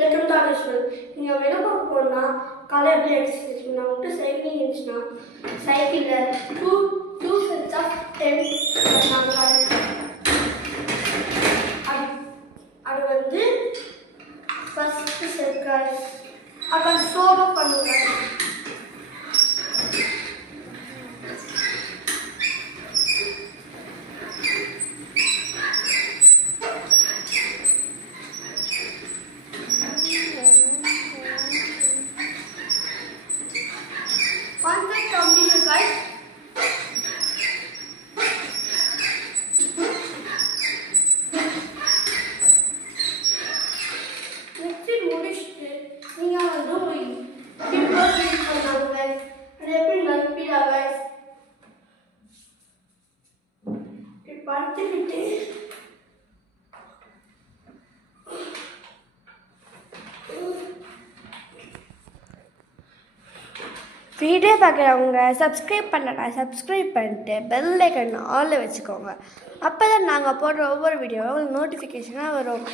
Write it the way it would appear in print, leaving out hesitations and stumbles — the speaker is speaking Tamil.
Welcome to ஆர்எஸ்வல். நீங்கள் வெளில போனால் காலை எப்படி எக்ஸசைஸ் பண்ணால் மட்டும் சைக்கிளிங் இருந்துச்சுன்னா சைக்கிளில் டூ செட்ஸ் ஆஃப் 10 பண்ணாங்க. அது வந்து ஃபஸ்ட்டு செட் காய்ஸ். அப்போ அது சோலோ பண்ணுங்க. Contact completed guys. Next முடிச்சிட்டு நீங்க வந்து சிம்பிள் யூஸ் பண்ணலாம் guys. அது எப்படி நம்பிடா guys. இது பார்த்துக்கிட்டு வீடியோ பார்க்குறவங்க சப்ஸ்கிரைப் பண்ணலன்னா சப்ஸ்கிரைப் பண்ணிட்டு பெல் ஐக்கன் ஆலில் வச்சுக்கோங்க. அப்போ தான் நாங்கள் போடுற ஒவ்வொரு வீடியோவும் உங்களுக்கு நோட்டிஃபிகேஷனாக வரும்.